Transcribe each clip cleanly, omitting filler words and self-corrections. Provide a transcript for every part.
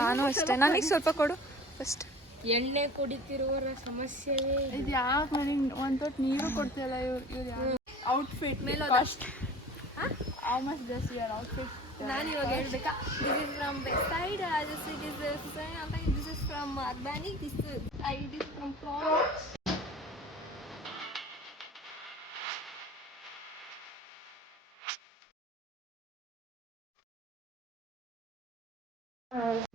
ನಾನು ಅಷ್ಟೇ. ನನಗೆ ಸ್ವಲ್ಪ ಕೊಡು ಫಸ್ಟ್. ಎಣ್ಣೆ ಕುಡಿತಿರುವವರ ಸಮಸ್ಯೆವೇ ಇದು ಯಾಕೆ ನನಗೆ ಒಂದು ತೊಟ್ಟು ನೀರು ಕೊಡ್ತಿಲ್ಲ ಇವ್ರು ಔಟ್ಫಿಟ್ ಮೇಲೆ first how much does your outfit? ನಾನು ಇವಾಗ ಹೇಳ್ಬೇಕಾ? This is from Westside, this is from Urbanic, this is from Florence.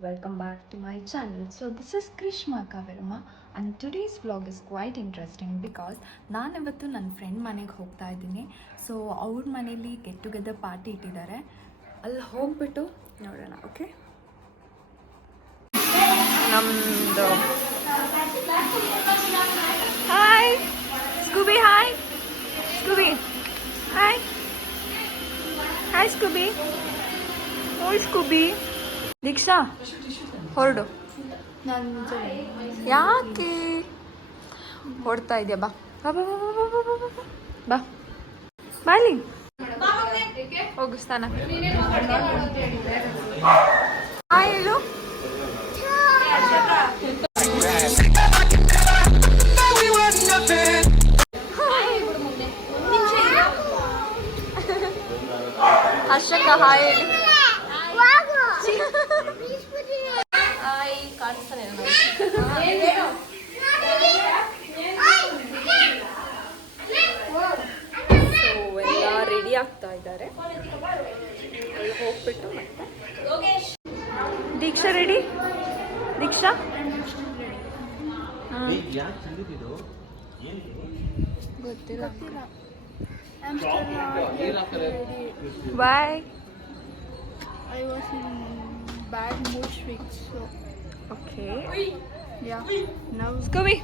Welcome back to my channel. So this is Krishma Kavirma and today's vlog is quite interesting because ನಾನು ಇವತ್ತು ನನ್ನ friend ಮನೆಗೆ ಹೋಗ್ತಾ ಇದ್ದೀನಿ. So ಅವ್ರ ಮನೇಲಿ get together party ಇಟ್ಟಿದ್ದಾರೆ. ಅಲ್ಲಿ ಹೋಗ್ಬಿಟ್ಟು ನೋಡೋಣ. ಓಕೆ, ನಮ್ಮದು hi Scooby. Hi Scooby. Hi hi Scooby. ಓಯ್ ಸ್ಕೂಬಿ. ದೀಕ್ಷಾ ಹೊರಡು. ಯಾಕೆ ಹೊಡ್ತಾ ಇದೆಯಾ? ಬಾ ಬಾ ಬಾ ಬಾ ಬಾಲಿ ಹೋಗು ಸ್ನಾನ. ಹಾಯ್ ಹೇಳು. ಹರ್ಷಕ್ಕ ಹಾಯ್ ಹೇಳಿ. ಎಲ್ಲ ರೆಡಿ ಆಗ್ತಾ ಇದ್ದಾರೆ. ಅಲ್ಲಿ ಹೋಗ್ಬಿಟ್ಟು ಮತ್ತೆ ದೀಕ್ಷಾ ರೆಡಿ. ದೀಕ್ಷಾ ಗೊತ್ತಿಲ್ಲ. ಬಾಯ್. I was in bad mood swings, so okay. Yeah. Now Scooby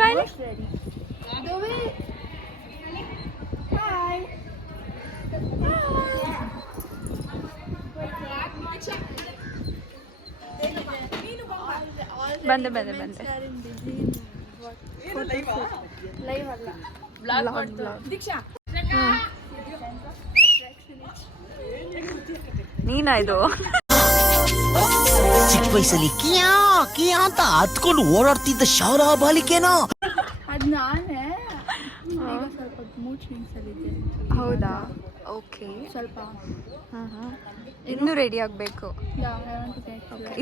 bye. Ready. The way. Hi. ಬಂದೆ. Live ಅಲ್ಲ. Vlog. ದೀಕ್ಷಾ. ನೀನಾ ಇದು? ಚಿಕ್ಕ ವಯಸ್ಸಲ್ಲಿ ಕಿಯಾ ಕಿಯಾ ಅಂತ ಹತ್ಕೊಂಡು ಓಡಾಡ್ತಿದ್ದ ಶಾಲಾ ಬಾಲಿಕೆನಾ? ಅದು ನಾನೇ. ಈಗ ಸ್ವಲ್ಪ ಮೂಡ್ ಸ್ವಿಂಗ್ಸ್ ಅಲ್ಲಿ ಇದೆ. ಹೌದಾ? ಓಕೆ. ಸ್ವಲ್ಪ ಇನ್ನೂ ರೆಡಿ ಆಗಬೇಕು.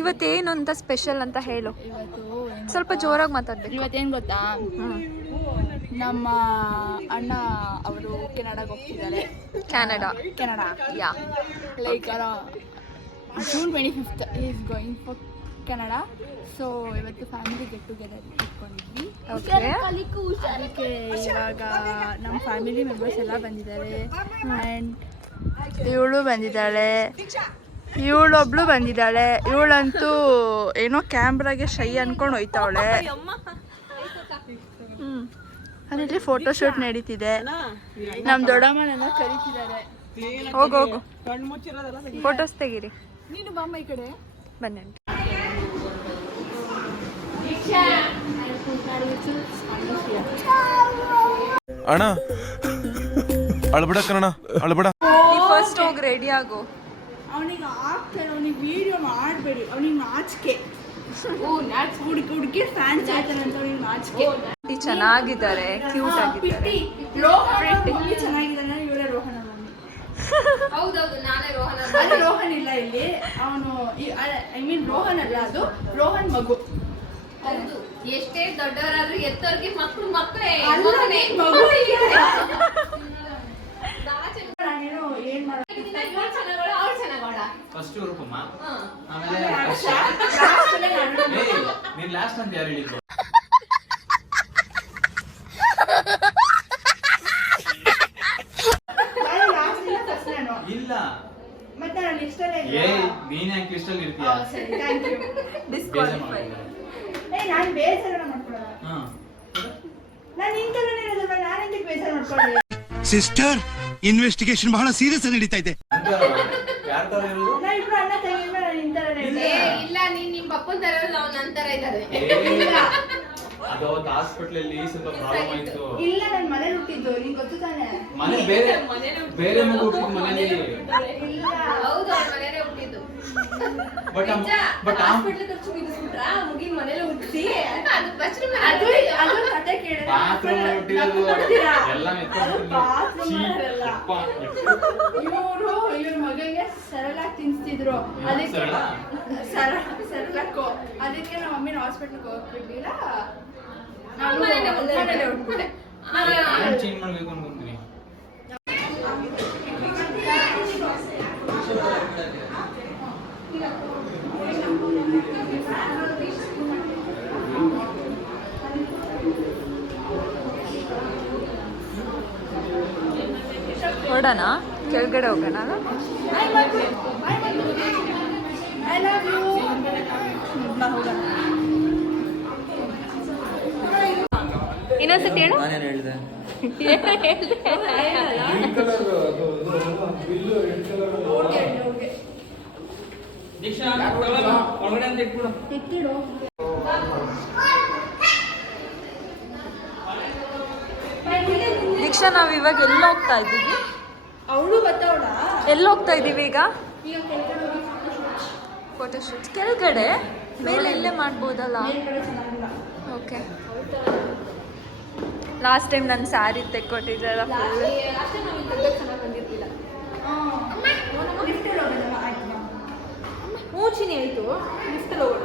ಇವತ್ತೇನು ಅಂತ ಸ್ಪೆಷಲ್ ಅಂತ ಹೇಳು. ಇವತ್ತು ಸ್ವಲ್ಪ ಜೋರಾಗಿ ಮಾತಾಡ್ಬೇಕು. ಇವತ್ತೇನು ಗೊತ್ತಾ? ನಮ್ಮ ಅಣ್ಣ ಅವರು ಕೆನಡಾಗೆ ಹೋಗ್ತಿದ್ದಾರೆ. Canada yeah. Like June 25th is going for Canada. So ಇವತ್ತು ಫ್ಯಾಮಿಲಿ ಗೆಟ್ ಟುಗೆದರ್ ಇಟ್ಕೊಂಡಿದ್ವಿ. ಅದಕ್ಕೆ ಇವಾಗ ನಮ್ಮ ಫ್ಯಾಮಿಲಿ ಮೆಂಬರ್ಸ್ ಎಲ್ಲ ಬಂದಿದ್ದಾರೆ. ಆ್ಯಂಡ್ ಇವಳು ಬಂದಿದ್ದಾಳೆ, ಇವಳೊಬ್ಳು ಬಂದಿದ್ದಾಳೆ. ಇವಳಂತೂ ಏನೋ ಕ್ಯಾಮ್ರಾಗೆ ಶೈ ಅನ್ಕೊಂಡು ಹೋಯ್ತಾವಳೆ. ಅದಿಲ್ಲಿ ಫೋಟೋಶೂಟ್ ನಡೀತಿದೆ. ನಮ್ಮ ದೊಡ್ಡಮ್ಮನೆಲ್ಲ ಕರೀತಿದ್ದಾರೆ. ಹೋಗು ಫೋಟೋಸ್ ತೆಗೀರಿ. ನೀನು ಬಾಮ್ಮ ಈ ಕಡೆ ಬನ್ನಿ. ಅಣ್ಣ ಅಳ್ಬಿಡ ಕಣ ಅಳ್ಬಿಡ. ಫಸ್ಟ್ ಹೋಗಿ ರೆಡಿ ಆಗು. ಅವನಿಗೆ ಆಗ್ತಾರೆ, ಅವನಿಗೆ ವಿಡಿಯೋ ಮಾಡಬೇಡಿ, ಅವನಿಗೆ ನಾಚಿಕೆ. ಹುಡುಗಿ ಫ್ಯಾನ್ಸ್ ಆಯ್ತಾನೆ ಅಂತ ಅವನಿಗೆ ನಾಚಿಕೆ. ಚೆನ್ನಾಗಿದ್ದಾರೆ, ಕ್ಯೂಟ್ ಆಗಿದ್ದಾರೆ. ಚೆನ್ನಾಗಿದ್ದಾನೆ. ಇವರೇ ರೋಹನ್ ಮಮ್ಮಿ. ಹೌದೌದು, ನಾನೇ ರೋಹನ್. ಅದು ರೋಹನ್ ಇಲ್ಲ ಇಲ್ಲಿ. ಅವನು ಐ ಮೀನ್ ರೋಹನ್ ಅಲ್ಲ, ಅದು ರೋಹನ್ ಮಗು. ಹೌದು, ಎಷ್ಟೇ ದೊಡ್ಡವರಾದ್ರೂ ಎತ್ತೋರ್ಗೆ ಮಕ್ಕಳೇ ಮಗು. ಏನ್ ಮಾಡ ಫಸ್ಟ್ ರೂಪಮ್ಮ, ಆಮೇಲೆ ನೀನ್ ಲಾಸ್ಟ್ ಅಂತ ಯಾರು ಹೇಳಿದ್ರು? ಇಲ್ಲ ಮತ್ತೆ ನಾನು ಇಷ್ಟನೇ. ನೀನ್ ಯಾಕೆ ಇಷ್ಟಲ್ಲಿ ಇರ್ತೀಯ? ನಾನು ಬೇಜಾರ ಮಾಡ್ಕೊಳ್ಳಲ್ಲ. ನಾನು ಇಂಥದನ್ನೇ ಇರೋದಲ್ಲ, ನಾನು ಎಂತಕ್ಕೆ ಬೇಜಾರು ಮಾಡ್ಕೊಳ್ಳಿ. ಸಿಸ್ಟರ್, ಇನ್ವೆಸ್ಟಿಗೇಷನ್ ಬಹಳ ಸೀರಿಯಸ್ ಆಗಿ ನಡೀತಾ ಇದೆ. ಯಾರ ತರ ಇರೋದು? ನಾನು ಇಬ್ರು ಅಣ್ಣ ತಂಗಿ ನಾನು ಇಂಥದನ್ನೇ. ಇಲ್ಲ, ನೀನ್ ನಿಮ್ ಪಪ್ಪನ ತರ ಇರೋದು, ಅವ್ನ ನಂತರ ಇದ್ದಾರೆ. ಅದು ಅವತ್ತು ಹಾಸ್ಪಿಟಲ್ ಅಲ್ಲಿ ಸ್ವಲ್ಪ ಪ್ರಾಬ್ಲಮ್ ಆಯ್ತು. ಇಲ್ಲ, ನಾನು ಮನೇಲಿ ಹುಟ್ಟಿದ್ದು, ನಿಂಗೆ ಗೊತ್ತು ತಾನೆ. ಮನೆ ಬೇರೆ ಮಗು ಹುಟ್ಟಿದ್ ಮನೇಲಿ. ಹೌದು, ಅವ್ರ ಮನೆಯಲ್ಲೇ ಹುಟ್ಟಿದ್ದು. ಬಟ್ ಹಾಸ್ಪಿಟ್ಲ್ ಖರ್ಚು ಬಿದ್ದುಬಿಟ್ರಾ ಮುಗಿನ ಮನೇಲಿ ಹುಟ್ಟಿ ಅದು ಬಾತ್ರೂಮ್ ಅದು ಅದು ಕತೆ ಕೇಳಿದ್ರೆ ಎಲ್ಲ ಇವ್ರ ಮಗನಿಗೆ ಸರಳಾಗಿ ತಿನ್ಸ್ತಿದ್ರು ಅದಕ್ಕೆ ಸರಳಕ್ಕೋ ಅದಕ್ಕೆ ನಮ್ಮ ಮಮ್ಮಿನ ಹಾಸ್ಪಿಟ್ಲಿಗೆ ಹೋಗ್ಬಿಟ್ಟಿಲ್ಲ ನಾನು ಮನೇಲೆ ಉಟ್ಬಿಟ್ಟೆ ಚೇಂಜ್ ಮಾಡ್ಬೇಕು ಅನ್ಕೊಂತೀನಿ. ಹೊರಡೋಣ ಕೆಳಗಡೆ ಹೋಗೋಣ ಐ ಲವ್ ಯು ಇನ್ನೊಂದ್ಸತಿ ಹೇಳು ನಾನೇನು ಹೇಳಿದೆ ಒಳಗಡೆ ಅಂತ ಇಟ್ಬಿಡು. ದೀಕ್ಷಾ ನಾವು ಇವಾಗ ಎಲ್ಲಿ ಹೋಗ್ತಾ ಇದ್ದೀವಿ? ಅವಳು ಬತ್ತವಳ ಎಲ್ಲಿ ಹೋಗ್ತಾ ಇದ್ದೀವಿ ಈಗ? ಫೋಟೋಶೂಟ್ ಕೆಳಗಡೆ ಮೇಲೆ ಇಲ್ಲೇ ಮಾಡ್ಬೋದಲ್ಲ? ಓಕೆ. ಲಾಸ್ಟ್ ಟೈಮ್ ನನ್ನ ಸ್ಯಾರಿ ತೆಕ್ಕೊಟ್ಟಿದ್ದಲ್ಲ ಫುಲ್. ಅಷ್ಟೇ ನಾವು ಇಲ್ಲಿ ತೆಗ್ದಾಗ ಚೆನ್ನಾಗಿ ಬಂದಿರ್ಲಿಲ್ಲ. ಲಿಫ್ಟಲ್ಲಿ ಹೋಗೋಣ ಆಯ್ತು ಮೂಚಿನಿ ಆಯ್ತು ಲಿಫ್ಟಲ್ಲಿ ಹೋಗೋಣ.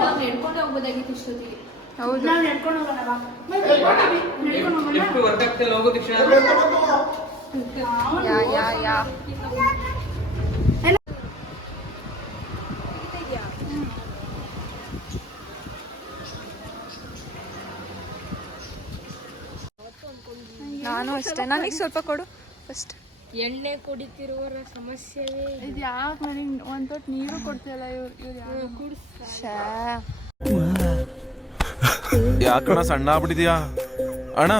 ನಾವು ನಡ್ಕೊಂಡೆ ಹೋಗ್ಬೋದಾಗಿತ್ತು ಇಷ್ಟೊತ್ತಿಗೆ. ಹೌದು. ನಾವು ನಡ್ಕೊಂಡು ಹೋಗೋಣ ಬಾ. ನಡ್ಕೊಂಡು ಹೋಗೋಣ ಲಿಫ್ಟ್ ವರ್ಕ್ ಆಗ್ತಿಲ್ಲ, ಹೋಗು ದೀಕ್ಷಾ. ಯಾ ನಾನು ಅಷ್ಟೇ. ನನಗೆ ಸ್ವಲ್ಪ ಕೊಡು ಫಸ್ಟ್. ಎಣ್ಣೆ ಕುಡಿತಿರುವವರ ಸಮಸ್ಯೆವೇ ಇದು ಯಾಕೆ ನನಗೆ ಒಂದು ತೊಟ್ಟು ನೀರು ಕೊಡ್ತಿಲ್ಲ ಇವ್ರು ಯಾರು ಯಾಕಣ್ಣ ಸಣ್ಣ ಆಗ್ಬಿಟ್ಟಿದ್ಯಾ ಅಣ್ಣ?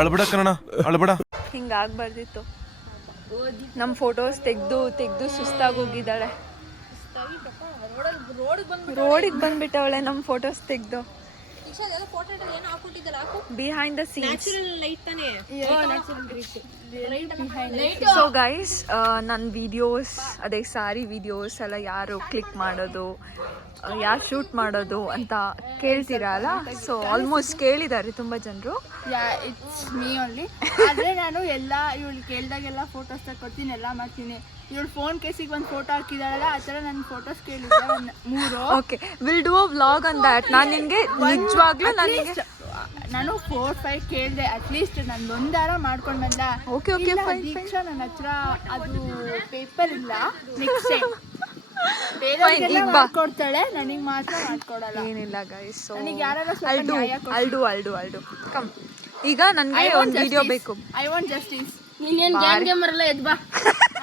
ಅಳ್ಬಿಡ ಕಣ, ಅಳ್ಬಿಡ. ಹಿಂಗಾಗ್ಬಾರ್ದಿತ್ತು. ನಮ್ಮ ಫೋಟೋಸ್ ತೆಗ್ದು ಸುಸ್ತಾಗಿ ಹೋಗಿದ್ದಾಳೆ. ರೋಡಿಗೆ ಬಂದ್ಬಿಟ್ಟವಳೆ ನಮ್ಮ ಫೋಟೋಸ್ ತೆಗ್ದು. Behind the scenes. So guys, ನನ್ನ ವಿಡಿಯೋಸ್ ಅದೇ ಸಾರಿ ವಿಡಿಯೋಸ್ ಎಲ್ಲ ಯಾರು ಕ್ಲಿಕ್ ಮಾಡೋದು, ಯಾರು ಶೂಟ್ ಮಾಡೋದು ಅಂತ ಕೇಳ್ತೀರಲ್ಲ. ಸೊ ಆಲ್ಮೋಸ್ಟ್ ಕೇಳಿದ್ದಾರೆ ತುಂಬ ಜನರು. It's me only. ಆದರೆ ನಾನು ಎಲ್ಲ ಇವಳು ಕೇಳಿದಾಗೆಲ್ಲ ಫೋಟೋಸ್ ತಗೊಳ್ತೀನಿ, ಎಲ್ಲ ಮಾಡ್ತೀನಿ. ಇವಳು ಫೋನ್ ಕೇಸಿಗೆ ಒಂದು ಫೋಟೋ ಹಾಕಿದಾಳಲ್ಲ, ಆ ಥರ ನನ್ನ ಫೋಟೋಸ್ ಕೇಳಿದ್ದೆ ಒಂದು 3. Okay, will do a vlog on that. ನಾನು ನಿನಗೆ ನಿಜವಾಗ್ಲೂ ನನಗೆ ನಾನು 4-5 ಕೇಳಿದೆ. ಅಟ್ಲೀಸ್ಟ್ ನಾನು ಒಂದಾರ ಮಾಡ್ಕೊಂಡು ಬಂದ. Okay okay fine. ದೀಕ್ಷಾ ನನ್ನ ಹತ್ರ ಅದು ಪೇಪರ್ ಇಲ್ಲ. ನೆಕ್ಸ್ಟ್ ಟೈಮ್ Fine, ಈಗ ಬಾ. ಕೊಡ್ತಾಳೆ, ನನಗೆ ಮಾತ್ರ ಮಾಡ್ಕೊಡಲ್ಲ. ಏನಿಲ್ಲ ಗೈಸ್. ಸೊ ನನಗೆ ಯಾರಾದ್ರೂ ಸ್ವಲ್ಪ ಅಲ್ಡು ನ್ಯಾಯ ಕೊಡ್ಸಿ. ಅಲ್ಡು ಕಮ್. ಈಗ ನನಗೆ ಒಂದು ವಿಡಿಯೋ ಬೇಕು. I want justice. ನೀನೇನು ಗ್ಯಾಮ್ ಗೇಮರೆಲ್ಲ ಎದ್ದು ಬಾ.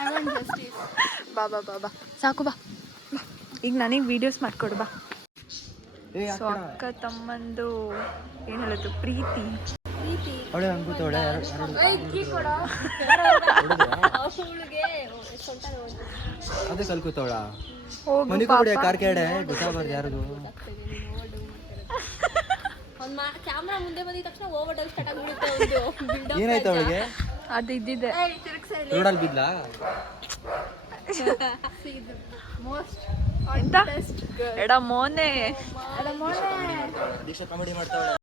I want justice. ಬಾ ಸಾಕು ಬಾ. ಈಗ ನನಗೆ ವಿಡಿಯೋಸ್ ಮಾಡ್ಕೊಡು ಬಾ. ಸೊ ಅಕ್ಕ ತಮ್ಮಂದು ಏನು ಹೇಳೋದು, ಪ್ರೀತಿ. ಅವಳೆ ಅನ್ಕೋತಾವಳೆ ಅದೇ ಕಲ್ಕೋತಾವಳ ಹೋಗು ಮನೆ ಪಾಪ. ಕೂಡ ಕಾರ್ ಕೇಡೆ ಗೊತ್ತಾಗಬಾರ್ದು ಯಾರಿಗೂ. ಕ್ಯಾಮ್ರಾ ಮುಂದೆ ಬಂದಿದ ತಕ್ಷಣ ಓವರ್ ಡೌನ್ ಸ್ಟಾರ್ಟ್ ಆಗ್ಬಿಡುತ್ತೆ. ಏನಾಯ್ತು ಅವಳಿಗೆ? ಅದು ಇದ್ದಿದೆ. ರೋಡಲ್ಲಿ ಬಿದ್ಲಾ? ಎಂತ ಎಡ ಮೋನೆ. ದೀಕ್ಷಾ ಕಾಮಿಡಿ ಮಾಡ್ತಾವಳೆ.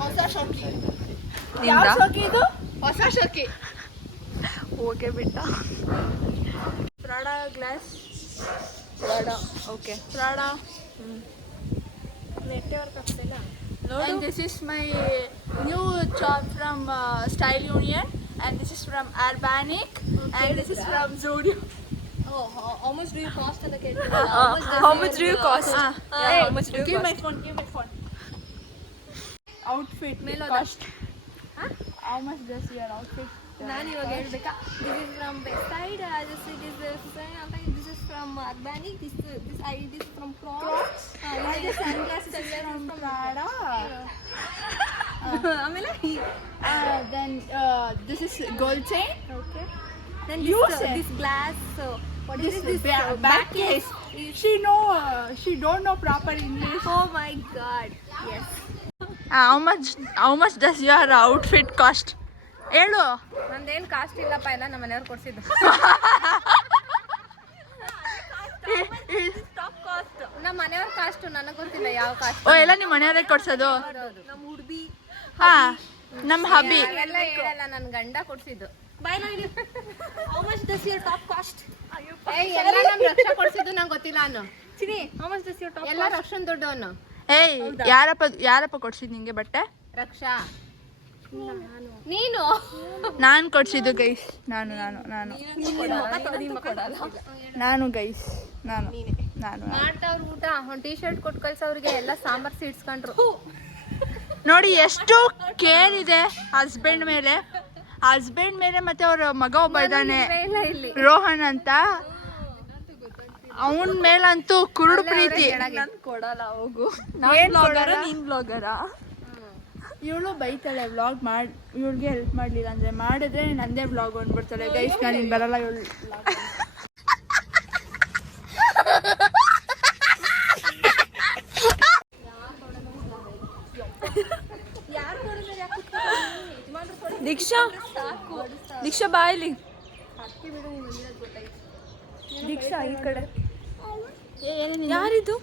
ಹೊಸ ಶೋಕಿ. ನಿಂದ ಯಾವ ಶೋಕಿ ಇದು? ಹೊಸ ಶೋಕಿ. ಹೋಗೇ ಬಿಟ್ಟ. ಪ್ರಾಡಾ ಗ್ಲಾಸ್. ಪ್ರಾಡಾ. ಓಕೆ ಪ್ರಾಡಾ. ನೆಟ್ವರ್ಕ್ ಆಗ್ತಿಲ್ಲ. And this is my new job from Style Union, and this is from Urbanic, and this is from Zudio. How much do you cost ಅಂತ how much do you cost? Hey, how much do you give cost? give my phone. Outfit cost. How much does your outfit? ನಾನು ಇವಾಗ ಹೇಳ್ಬೇಕಾ? This is from Westside, this is from Urbanic, this is from Crocs. This sunglasses is from Prada. ಆಮೇಲೆ Then this is gold chain. okay. Then You this say. this glass. What is This this? back case. She don't know proper English. Oh my god. Yes. How much does your outfit cost ಹೇಳು. ನಂದೇನು cost ಇಲ್ಲಪ್ಪ, ಎಲ್ಲ ನಮ್ಮ ಮನೆಯವ್ರು ಕೊಡ್ಸಿದ್ದು. ನಮ್ಮ ಮನೆಯವ್ರ cost ನನಗೆ ಗೊತ್ತಿಲ್ಲ ಯಾವ ಕಾಸ್ಟ್. ಓ ಎಲ್ಲ ನಿಮ್ಮ ಮನೆಯವರೇ ಕೊಡ್ಸೋದು? ನಮ್ಮ ಹುಡುಗಿ ಹಾ ನಮ್ಮ ಹಬಿ ಎಲ್ಲ ಹೇಳಲ್ಲ, ನನ್ನ ಗಂಡ ಕೊಡ್ಸಿದ್ದು. How much does your top cost? ಎಲ್ಲ ನಮ್ಮ ರಕ್ಷಾ ಕೊಡ್ಸಿದ್ದು ನಂಗೆ ಗೊತ್ತಿಲ್ಲ ಅನ್ನು. Chini, how much does your top ಎಲ್ಲ ರಕ್ಷನ್ ದುಡ್ಡು ಅನ್ನು. ಏಯ್ ಯಾರಪ್ಪ ಕೊಡ್ಸಿದ್ ನಿಂಗೆ ಬಟ್ಟೆ? ರಕ್ಷಾ ನೀನು. ನಾನು ಕೊಡ್ಸಿದ್ದು ಗೈಸ್. ನಾನು ಗೈಸ್ ನಾನು ಮಾಡ್ದವ್ರ ಊಟ ಒಂದು ಟೀ ಶರ್ಟ್ ಕೊಟ್ಟು ಕಳ್ಸೋರಿಗೆ ಎಲ್ಲ ಸಾಂಬಾರ್ ಸಿಡ್ಸ್ಕೊಂಡ್ರು. ನೋಡಿ ಎಷ್ಟು ಕೇರ್ ಇದೆ ಹಸ್ಬೆಂಡ್ ಮೇಲೆ ಮತ್ತೆ ಅವ್ರ ಮಗ ಒಬ್ಬ ಇದ್ದಾನೆ ರೋಹನ್ ಅಂತ, ಅವನ ಮೇಲಂತೂ ಕುರುಡು ಪ್ರೀತಿ. ಕೊಡಲ್ಲ ಹೋಗು. ಇವಳು ಬೈತಾಳೆ ವ್ಲಾಗ್ ಮಾಡಿ, ಇವಳಿಗೆ ಹೆಲ್ಪ್ ಮಾಡಲಿಲ್ಲ ಅಂದರೆ, ಮಾಡಿದ್ರೆ ನಂದೇ ವ್ಲಾಗ್ ಅಂದ್ಬಿಡ್ತಾಳೆ. ಗೈಸ್ ನಾನು ಇನ್ನು ಬರಲ್ಲ ಇವಳು. ದೀಕ್ಷಾ ಬಾಯ್ಲಿ. ದೀಕ್ಷಾ ಈ ಕಡೆ. ಯಾರಿದು?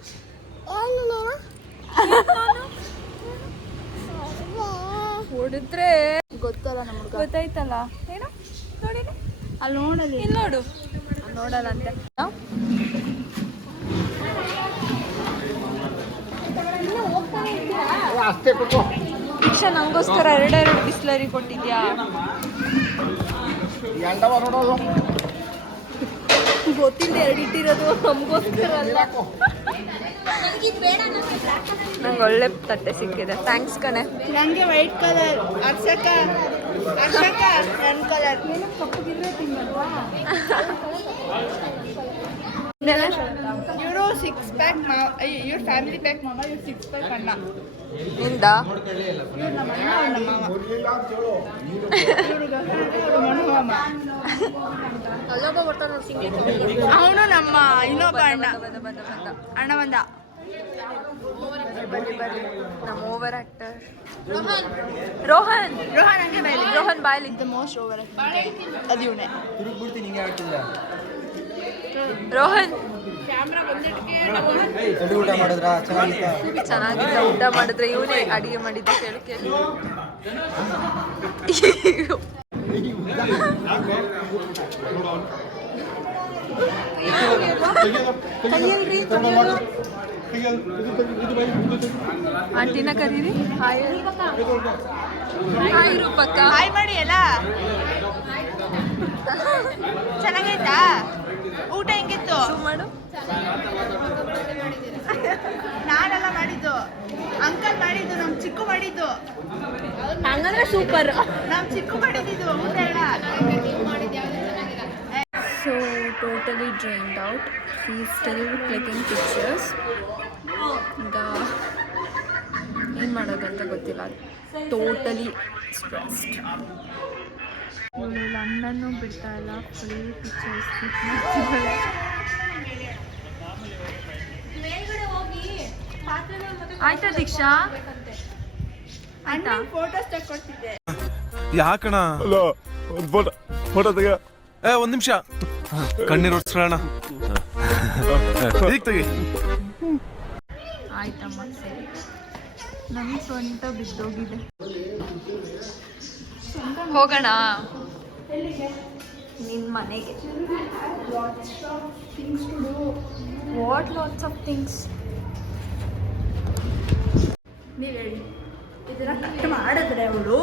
ಹೊಡಿದ್ರೆ ಗೊತ್ತಲ್ಲ ನಮ್ಗೆ, ಗೊತ್ತಾಯ್ತಲ್ಲ. ಏನು ನೋಡಿ ಅಲ್ಲಿ ನೋಡಲಿ, ಇಲ್ಲಿ ನೋಡು. ನೋಡಲ್ಲಂತೆ. ದೀಕ್ಷಾ ನಂಗೋಸ್ಕರ 2 ಬಿಸ್ಲರಿ ಕೊಟ್ಟಿದ್ಯಾ? ಗೊತ್ತಿಲ್ಲ, 2 ಇಟ್ಟಿರೋದು ನಮಗೋಸ್ಕರ ಅಲ್ಲ. ನಂಗೆ ಒಳ್ಳೆ ತಟ್ಟೆ ಸಿಕ್ಕಿದೆ, ಥ್ಯಾಂಕ್ಸ್ ಕಣೆ. ನನಗೆ ವೈಟ್ ಕಲರ್, ಅರ್ಶಕ ನನ್ನ ಕಲರ್. ಇವರು 6 ಪ್ಯಾಕ್, ಇವ್ರ ಫ್ಯಾಮಿಲಿ ಪ್ಯಾಕ್ ಮಾಮ, ಇವ್ರು 6 ಪ್ಯಾಕ್ ಅಣ್ಣ. ನಿಂದ ಇವ್ರು ನಮ್ಮ ಅಣ್ಣ, ಅವ್ರು ನಮ್ಮ ಮಾಮ. ಇವ್ರು ಮಾಮ, ಅವನು ನಮ್ಮ ಇನ್ನೊಬ್ಬ ಅಣ್ಣ ಬಂದ. ಬರ್ರಿ ನಮ್ಮ ಓವರ್ ಆಕ್ಟರ್ ರೋಹನ್ ಹಂಗೆ ಬಾಯ್ಲಿ. ರೋಹನ್ ಬಾಯ್ಲಿ. ದ ಮೋಸ್ಟ್ ಓವರ್ ಅದು ಇವನೇ. ರೋಹನ್ ಊಟ ಮಾಡಿದ್ರ ಚೆನ್ನಾಗಿದ್ದ. ಊಟ ಮಾಡಿದ್ರೆ ಇವನೇ ಅಡಿಗೆ ಮಾಡಿದ್ದು ಕೇಳಿ. ಆಂಟಿನ ಕರೀರಿ. ಹಾಯ್ ರೂಪಕ್ಕ. ಹಾಯ್ ಮಾಡಿ ಎಲ್ಲ. ಚೆನ್ನಾಗೈತಾ ಊಟ? ಹೆಂಗಿತ್ತು? ಮಾಡು. ನಾನೆಲ್ಲ ಮಾಡಿದ್ದು, ಅಂಕಲ್ ಮಾಡಿದ್ದು, ನಮ್ಮ ಚಿಕ್ಕು ಮಾಡಿದ್ದು. ಹಂಗಂದ್ರೆ ಸೂಪರ್. ನಮ್ಮ ಚಿಕ್ಕು ಮಾಡಿದ್ದು ಊಟ ಎಲ್ಲ. So totally drained out. He's still clicking pictures. ಈಗ ಏನು ಮಾಡೋದಂತ ಗೊತ್ತಿಲ್ಲ, ಟೋಟಲಿ ಸ್ಟ್ರೆಸ್ಡ್. ಇವಳು ಅಣ್ಣನೂ ಬಿಡ್ತಾ ಇಲ್ಲ, ಫುಲ್ ಪಿಕ್ಚರ್ಸ್ ಕ್ಲಿಕ್ ಮಾಡ್ತಿದ್ದಾಳೆ. ಆಯ್ತಾ ದೀಕ್ಷಾ? ಆಯ್ತಾ? ಫೋಟೋಸ್ ತಗೊಳ್ತಿದ್ದೆ. ಯಾಕಣ? ಫೋಟೋ ತೆಗ. ಒಂದ್ ನಿಮಿಷ ಕಣ್ಣೀರು ಒರ್ಸ್ಕೊಳ್ಳೋಣ. ಈಗ ತೆಗಿ. ಆಯ್ತಮ್ಮ, ಸರಿ. ನನ್ನ ಸ್ವಂತ ಬಿದ್ದೋಗಿದೆ. ಹೋಗೋಣ ನಿನ್ನ ಮನೆಗೆ. What lots of things? ನೀವು ಹೇಳಿ, ಇದನ್ನ ಕಟ್ ಮಾಡಿದ್ರೆ ಅವಳು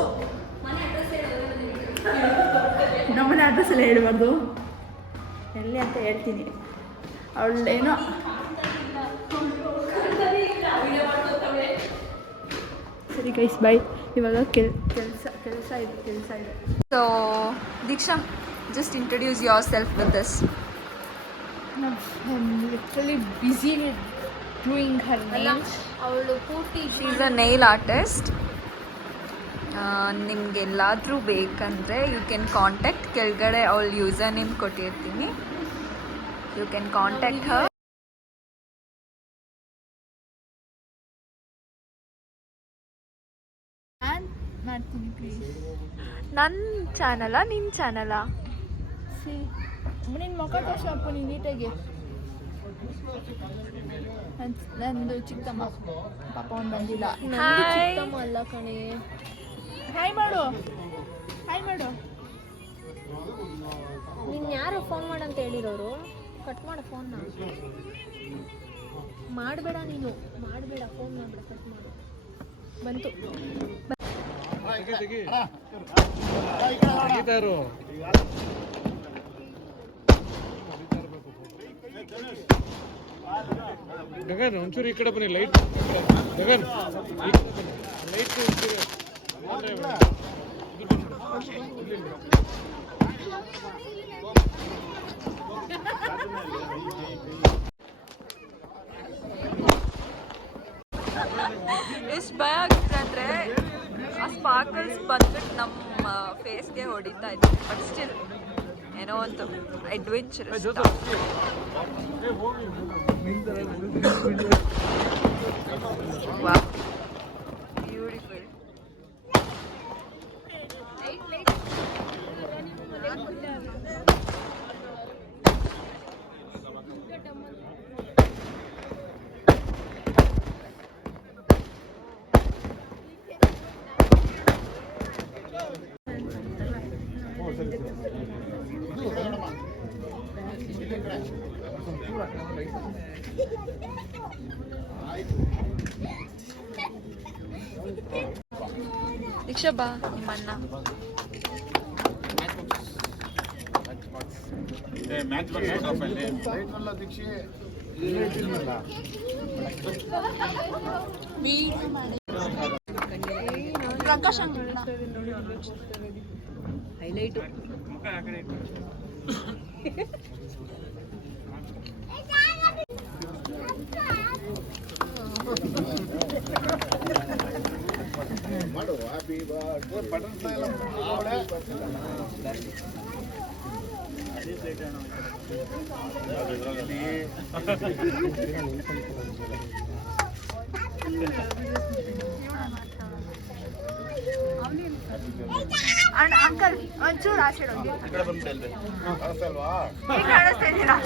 ನಮ್ಮನೆ ಅಡ್ರೆಸ್ ಎಲ್ಲ ಹೇಳ್ಬಾರ್ದು, ಎಲ್ಲಿ ಅಂತ ಹೇಳ್ತೀನಿ. ಅವಳೇನೋ ಸರಿ ಗೈಸ್ ಬಾಯ್. ಇವಾಗ ಕೆಲಸ ಇದೆ. So Deeksha, just introduce yourself with this. Literally busy with doing her name. ಅವಳು ಪೂರ್ತಿ she is a nail artist. ನಿಮಗೆಲ್ಲಾದರೂ ಬೇಕಂದರೆ ಯು ಕ್ಯಾನ್ ಕಾಂಟ್ಯಾಕ್ಟ್. ಕೆಳಗಡೆ ಅವಳ ಯೂಸರ್ ನೇಮ್ ಕೊಟ್ಟಿರ್ತೀನಿ, ಯು ಕ್ಯಾನ್ ಕಾಂಟ್ಯಾಕ್ಟ್ ಹರ್. ನನ್ನ ಚಾನಲಾ ನಿನ್ನ ಚಾನಲಾ? ನಿನ್ನ ಮುಖ ತೋರ್ಸಪ್ಪ ನೀನು ನೀಟಾಗಿ. ನಂದು ಚಿಕ್ಕಮ್ಮ ಪಾಪ ಅವ್ನು ಬಂದಿಲ್ಲ. ಅಲ್ಲ ಕಣೆ. ಹಾಯ್ ಮಾಡು, ಹಾಯ್ ಮಾಡು. ನಿನ್ ಯಾರು ಫೋನ್ ಮಾಡಂತ ಹೇಳಿರೋರು? ಕಟ್ ಮಾಡು ಫೋನ್ನ. ಮಾಡಬೇಡ ನೀನು, ಮಾಡಬೇಡ, ಫೋನ್ ಮಾಡಬೇಡ, ಕಟ್ ಮಾಡು. ಬಂತು. ಗಗನ್ ಒಂಚೂರು ಈ ಕಡೆ ಬನ್ನಿ. ಲೈಟ್ ಗಗನ್ ಲೈಟ್ ಎಷ್ಟು ಭಯ ಆಗ್ತಿದೆ ಅಂದರೆ ಆ ಸ್ಪಾರ್ಕಲ್ಸ್ ಬಂದ್ಬಿಟ್ಟು ನಮ್ಮ ಫೇಸ್ಗೆ ಹೊಡಿತಾ ಇದ್ದೆ. ಬಟ್ ಸ್ಟಿಲ್ ಏನೋ ಒಂದು ಅಡ್ವೆಂಚರಸ್. Wow, beautiful. ದೀಕ್ಷಾ ಬಾ, ನಿಮ್ಮಣ್ಣ. ಹೈಲೈಟು. ಅಂಕಲ್ ಒಂಚೂರು ಆಸೆ ಕಾಣಿಸ್ತಾ ಇದ್ದೀರಾ?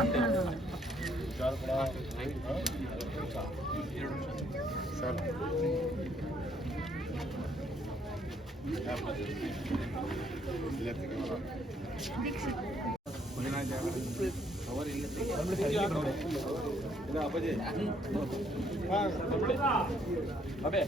ಅದೇ